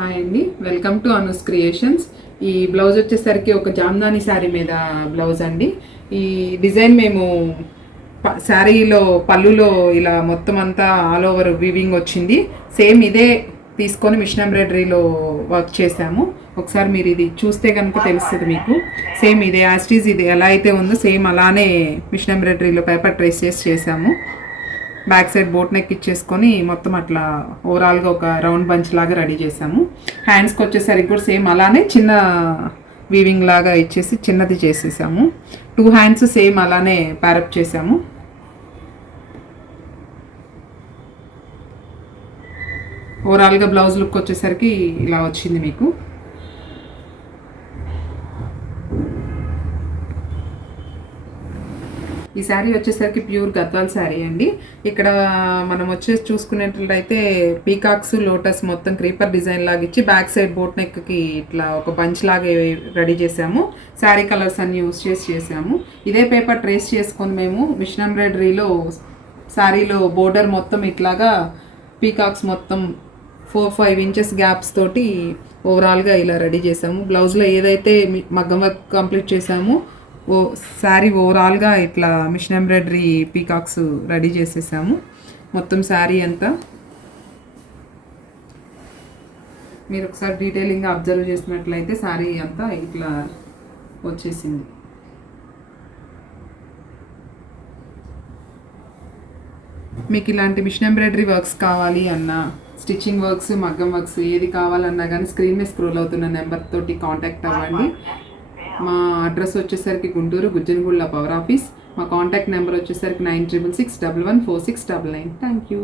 Hi అండి, welcome to Anu's creations. ఈ blouse వచ్చేసరికి ఒక జామ్దాని శారీ మీద బ్లౌజ్ అండి. ఈ డిజైన్ మేము శారీలో పళ్ళులో ఇలా మొత్తం అంతా ఆల్ ఓవర్ వీవింగ్ వచ్చింది. సేమ్ ఇదే తీసుకొని మిషన్ ఎంబ్రాయిడరీలో వర్క్ చేసాము. ఒకసారి మీరు ఇది చూస్తే కనుక తెలుస్తుంది మీకు. సేమ్ ఇదే యాస్టీజ్ ఇది ఎలా అయితే ఉందో సేమ్ అలానే మిషన్ ఎంబ్రాయిడరీలో పేపర్ ట్రేస్ చేసాము. బ్యాక్ సైడ్ బోట్ నెక్ ఇచ్చేసుకొని మొత్తం అట్లా ఓవరాల్గా ఒక రౌండ్ బంచ్ లాగా రెడీ చేసాము. హ్యాండ్స్కి వచ్చేసరికి కూడా సేమ్ అలానే చిన్న వీవింగ్ లాగా ఇచ్చేసి చిన్నది చేసేసాము. 2 హ్యాండ్స్ సేమ్ అలానే ప్యారప్ చేసాము. ఓవరాల్గా బ్లౌజ్ లుక్ వచ్చేసరికి ఇలా వచ్చింది మీకు. ఈ శారీ వచ్చేసరికి ప్యూర్ గద్వాల్ శారీ అండి. ఇక్కడ మనం వచ్చేసి చూసుకునేట్లయితే పీకాక్స్ లోటస్ మొత్తం క్రీపర్ డిజైన్ లాగా ఇచ్చి బ్యాక్ సైడ్ బోట్ నెక్కి ఇట్లా ఒక బంచ్ లాగా రెడీ చేసాము. శారీ కలర్స్ అన్ని యూస్ చేసాము. ఇదే పేపర్ ట్రేస్ చేసుకొని మేము మిషన్ ఎంబ్రాయిడరీలో శారీలో బోర్డర్ మొత్తం ఇట్లాగా పీకాక్స్ మొత్తం 4-5 ఇంచెస్ గ్యాప్స్ తోటి ఓవరాల్గా ఇలా రెడీ చేసాము. బ్లౌజ్లో ఏదైతే మగ్గం వర్క్ కంప్లీట్ చేసామో శారీ ఓవరాల్గా ఇట్లా మిషన్ ఎంబ్రాయిడరీ పీకాక్స్ రెడీ చేసేసాము. మొత్తం శారీ అంతా మీరు ఒకసారి డీటెయిలింగ్గా అబ్జర్వ్ చేసినట్లయితే శారీ అంతా ఇట్లా వచ్చేసింది. మీకు ఇలాంటి మిషన్ ఎంబ్రాయిడరీ వర్క్స్ కావాలి అన్నా, స్టిచ్చింగ్ వర్క్స్, మగ్గం వర్క్స్ ఏది కావాలన్నా కానీ స్క్రీన్ మీద స్క్రోల్ అవుతున్న నెంబర్ తోటి కాంటాక్ట్ అవ్వండి. మా అడ్రస్ వచ్చేసరికి గుంటూరు గుజ్జనగూళ్ళ పవర్ ఆఫీస్. మా కాంటాక్ట్ నెంబర్ వచ్చేసరికి 9666114699. Thank you.